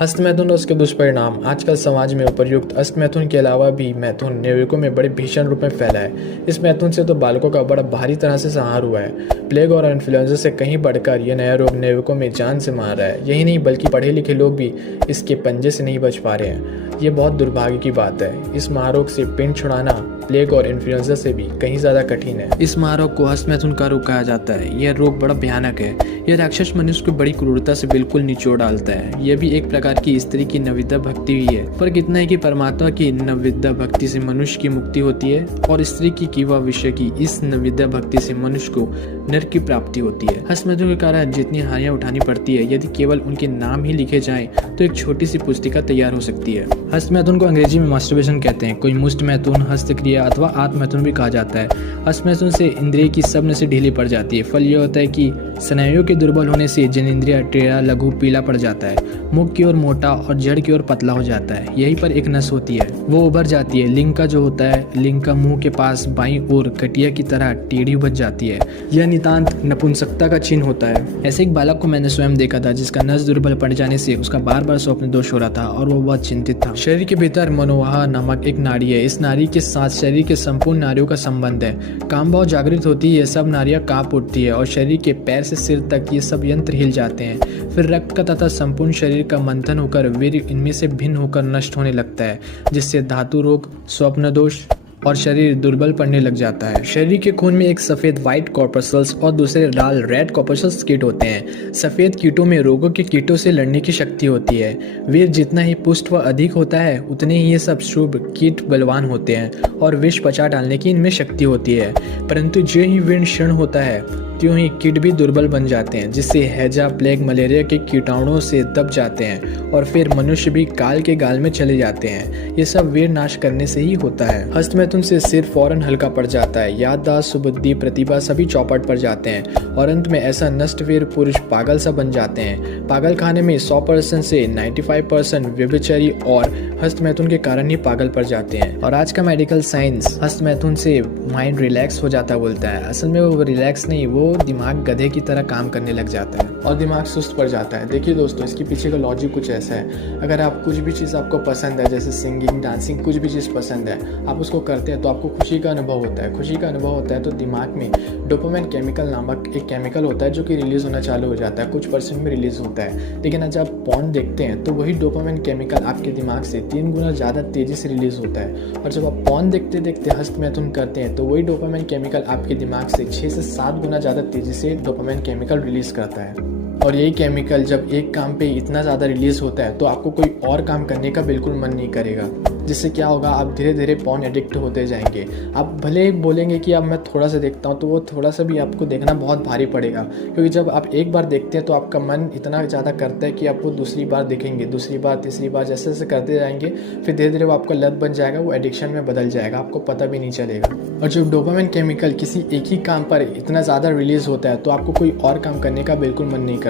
हस्तमैथुन और उसके दुष्परिणाम। आजकल समाज में उपर्युक्त हस्तमैथुन के अलावा भी मैथुन नागरिकों में बड़े भीषण रूप में फैला है। इस मैथुन से तो बालकों का बड़ा भारी तरह से संहार हुआ है। प्लेग और इन्फ्लुएंजा से कहीं बढ़कर यह नया रोग नागरिकों में जान से मार रहा है। यही नहीं बल्कि पढ़े लिखे लोग भी इसके पंजे से नहीं बच पा रहे हैं। ये बहुत दुर्भाग्य की बात है। इस महारोग से पिंड छुड़ाना प्लेग और इन्फ्लुएंजा से भी कहीं ज्यादा कठिन है। इस महारोग को हस्तमैथुन का रोग कहा जाता है। यह रोग बड़ा भयानक है। यह राक्षस मनुष्य को बड़ी क्रूरता से बिल्कुल निचोड़ डालता है। यह भी एक प्रकार की स्त्री की नवविद्या भक्ति ही है। फर्क इतना है कि परमात्मा की नवविद्या भक्ति से मनुष्य की मुक्ति होती है और स्त्री की कीवा विषय की इस नवविद्या भक्ति से मनुष्य को नरक की प्राप्ति होती है। हस्तमैथुन के कारण जितनी हानियां उठानी पड़ती है, यदि केवल उनके नाम ही लिखे जाएं तो एक छोटी सी पुस्तिका तैयार हो सकती है। हस्तमैथुन को अंग्रेजी में मास्टरबेशन कहते हैं। कोई मुष्ट मैथुन, हस्तक्रिया अथवा आत्मैथुन भी कहा जाता है। हस्तमैथुन से इंद्रिय की सब नसें ढीली पड़ जाती है। फल यह होता है कि स्नायुओं के दुर्बल होने से जनेंद्रिय टेढ़ा लघु पीला पड़ जाता है। मुख की ओर मोटा और जड़ की ओर पतला हो जाता है। यहीं पर एक नस होती है, वो उभर जाती है। लिंग का जो होता है, लिंग का मुंह के पास बाईं ओर कटिया की तरह टेढ़ी बच जाती है। यह नितांत नपुंसकता का चिन्ह होता है। ऐसे एक बालक को मैंने स्वयं देखा था जिसका नस दुर्बल पड़ जाने से उसका बार बार स्वप्न दोष हो रहा था और वो बहुत चिंतित था। शरीर के भीतर मनोवाह नामक एक नाड़ी है। इस नाड़ी के साथ शरीर के संपूर्ण नाड़ियों का संबंध है। काम भाव जागृत होती है, सब नाड़ियां कांप उठती है और शरीर के पैर से सिर तक ये सब यंत्र हिल जाते हैं। फिर रक्त का तथा संपूर्ण शरीर का मंथन होकर वीर्य इनमें से भिन्न होकर नष्ट होने लगता है, जिससे धातु रोग, स्वप्न दोष और शरीर दुर्बल पड़ने लग जाता है। शरीर के खून में एक सफेद व्हाइट कॉर्पस्कल्स और दूसरे लाल रेड कॉर्पस्कल्स कीट होते हैं। सफेद कीटों में रोगों के कीटों से लड़ने की शक्ति होती है। वीर जितना ही पुष्ट व अधिक होता है उतने ही ये सब शुभ कीट बलवान होते हैं और विष पचा डालने की इनमें शक्ति होती है। परंतु जो ही वीर क्षीण होता है त्यों ही कीट भी दुर्बल बन जाते हैं, जिससे हैजा, प्लेग, मलेरिया के कीटाणुओं से दब जाते हैं और फिर मनुष्य भी काल के गाल में चले जाते हैं। ये सब वीर नाश करने से ही होता है। हस्तमैथुन से सिर फौरन हल्का पड़ जाता है। याददाश्त, सुबुद्धि, प्रतिभा सभी चौपट पड़ जाते हैं और अंत में ऐसा नष्ट वीर पुरुष पागल सा बन जाते हैं। पागल खाने में 100% से 95% व्यभिचारी और हस्तमैथुन के कारण ही पागल पड़ जाते हैं। और आज का मेडिकल साइंस हस्तमैथुन से माइंड रिलैक्स हो जाता बोलता है। असल में वो रिलैक्स नहीं, वो दिमाग गधे की तरह काम करने लग जाता है और दिमाग सुस्त पड़ जाता है। देखिए दोस्तों, इसके पीछे का लॉजिक कुछ ऐसा है। अगर आप कुछ भी चीज़ आपको पसंद है, जैसे सिंगिंग, डांसिंग, कुछ भी चीज़ पसंद है, आप उसको करते हैं तो आपको खुशी का अनुभव होता है। खुशी का अनुभव होता है तो दिमाग में डोपामाइन केमिकल नामक एक केमिकल होता है जो कि रिलीज होना चालू हो जाता है। कुछ परसेंट में रिलीज होता है, लेकिन आज आप पॉर्न देखते हैं तो वही डोपामाइन केमिकल आपके दिमाग से 3 गुना ज़्यादा तेज़ी से रिलीज होता है। और जब आप पॉर्न देखते देखते हस्तमैथुन करते हैं तो वही डोपामाइन केमिकल आपके दिमाग से 6 से 7 गुना ज़्यादा तेज़ी से डोपामाइन केमिकल रिलीज करता है। और यही केमिकल जब एक काम पे इतना ज़्यादा रिलीज होता है तो आपको कोई और काम करने का बिल्कुल मन नहीं करेगा, जिससे क्या होगा, आप धीरे धीरे पॉर्न एडिक्ट होते जाएंगे। आप भले ही बोलेंगे कि अब मैं थोड़ा सा देखता हूँ, तो वो थोड़ा सा भी आपको देखना बहुत भारी पड़ेगा, क्योंकि जब आप एक बार देखते हैं तो आपका मन इतना ज़्यादा करता है कि आपको दूसरी बार देखेंगे, दूसरी बार, तीसरी बार, जैसे जैसे करते जाएंगे फिर धीरे धीरे वो आपका लत बन जाएगा, वो एडिक्शन में बदल जाएगा, आपको पता भी नहीं चलेगा। और जब डोपामाइन केमिकल किसी एक ही काम पर इतना ज़्यादा रिलीज होता है तो आपको कोई और काम करने का बिल्कुल मन नहीं करता।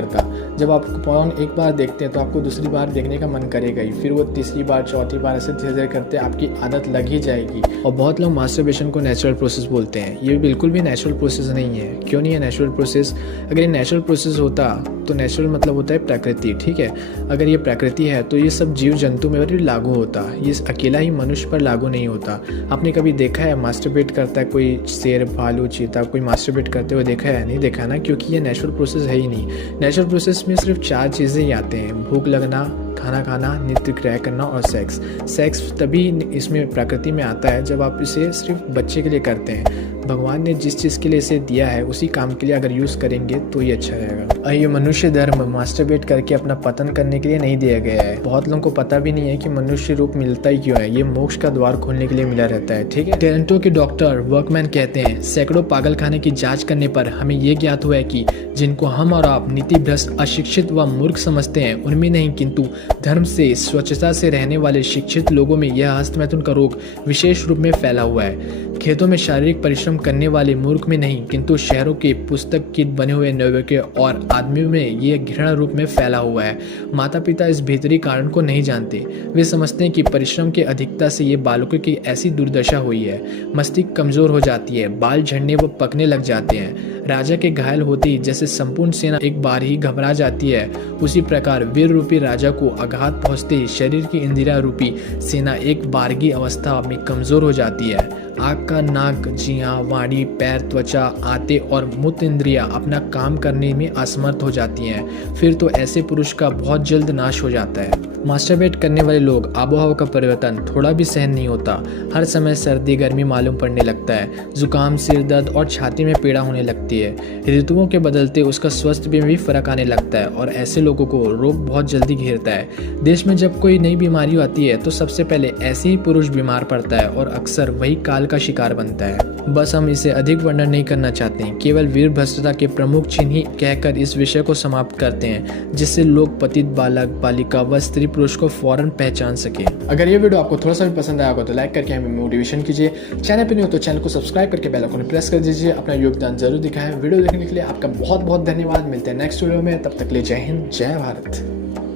जब आप पॉर्न एक बार देखते हैं तो आपको दूसरी बार देखने का मन करेगा ही, फिर वो तीसरी बार, चौथी बार, ऐसे धीरे धीरे करते आपकी आदत लग ही जाएगी। और बहुत लोग मास्टरबेशन को नेचुरल प्रोसेस बोलते हैं। ये बिल्कुल भी नेचुरल प्रोसेस नहीं है। क्यों नहीं है नेचुरल प्रोसेस? अगर ये नेचुरल प्रोसेस होता तो नेचुरल मतलब होता है प्रकृति, ठीक है। अगर ये प्रकृति है तो ये सब जीव जंतु में भी लागू होता, ये अकेला ही मनुष्य पर लागू नहीं होता। आपने कभी देखा है मास्टरबेट करता है कोई शेर, भालू, चीता, कोई मास्टरबेट करते हुए देखा है? नहीं देखा ना, क्योंकि ये नेचुरल प्रोसेस है ही नहीं। नेचुरल प्रोसेस में सिर्फ 4 चीज़ें ही आते हैं: भूख लगना, खाना खाना, नित्य क्रिया करना और सेक्स। सेक्स तभी इसमें प्रकृति में आता है जब आप इसे सिर्फ बच्चे के लिए करते हैं। भगवान ने जिस चीज़ के लिए इसे दिया है उसी काम के लिए अगर यूज़ करेंगे तो ये अच्छा रहेगा। ये मनुष्य धर्म मास्टरबेट करके अपना पतन करने के लिए नहीं दिया गया है। बहुत लोगों को पता भी नहीं है कि मनुष्य रूप मिलता ही क्यों है। ये मोक्ष का द्वार खोलने के लिए मिला रहता है, ठीक है। टोरंटो के डॉक्टर वर्कमैन कहते हैं, सैकड़ों पागल खाने की जांच करने पर हमें ये ज्ञात हुआ है कि जिनको हम और आप नीति भ्रष्ट, अशिक्षित व मूर्ख समझते हैं उनमें नहीं, किंतु धर्म से, स्वच्छता से रहने वाले शिक्षित लोगों में यह हस्तमैथुन का रोग विशेष रूप में फैला हुआ है। खेतों में शारीरिक परिश्रम करने वाले मूर्ख में नहीं, किंतु शहरों के पुस्तक की बने हुए नवयुवकों और आदमियों में ये घृणा रूप में फैला हुआ है। माता पिता इस भीतरी कारण को नहीं जानते। वे समझते हैं कि परिश्रम की अधिकता से ये बालकों की ऐसी दुर्दशा हुई है। मस्तिष्क कमजोर हो जाती है, बाल झड़ने व पकने लग जाते हैं। राजा के घायल होते ही जैसे संपूर्ण सेना एक बार ही घबरा जाती है, उसी प्रकार वीर रूपी राजा को आघात पहुंचते ही शरीर की इंदिरा रूपी सेना एक बारगी अवस्था में कमजोर हो जाती है। आँख का नाक, जिह्वा, वाणी, पैर, त्वचा, आंतें और मूत्र इंद्रियां अपना काम करने में असमर्थ हो जाती हैं। फिर तो ऐसे पुरुष का बहुत जल्द नाश हो जाता है। मास्टरबेट करने वाले लोग आबोहवा का परिवर्तन थोड़ा भी सहन नहीं होता। हर समय सर्दी गर्मी मालूम पड़ने लगता है, जुकाम, सिर दर्द और छाती में पीड़ा होने लगती है। ऋतुओं के बदलते उसका स्वास्थ्य में भी फर्क आने लगता है और ऐसे लोगों को रोग बहुत जल्दी घेरता है। देश में जब कोई नई बीमारी आती है तो सबसे पहले ऐसे ही पुरुष बीमार पड़ता है और अक्सर वही काल का शिकार बनता है। बस हम इसे अधिक वर्णन नहीं करना चाहते हैं, केवल वीरभ्रष्टता के प्रमुख चिन्ह ही कहकर इस विषय को समाप्त करते हैं, जिससे लोग पतित बालक, बालिका व स्त्री पुरुष को फौरन पहचान सके। अगर ये वीडियो आपको थोड़ा सा भी पसंद आया होगा तो लाइक करके हमें मोटिवेशन कीजिए। चैनल पर नहीं हो तो चैनल को सब्सक्राइब करके बेल आइकन प्रेस कर दीजिए। अपना योगदान जरूर दिखाएं। वीडियो देखने के लिए आपका बहुत बहुत धन्यवाद। मिलते हैं नेक्स्ट वीडियो में, तब तक के लिए जय हिंद, जय भारत।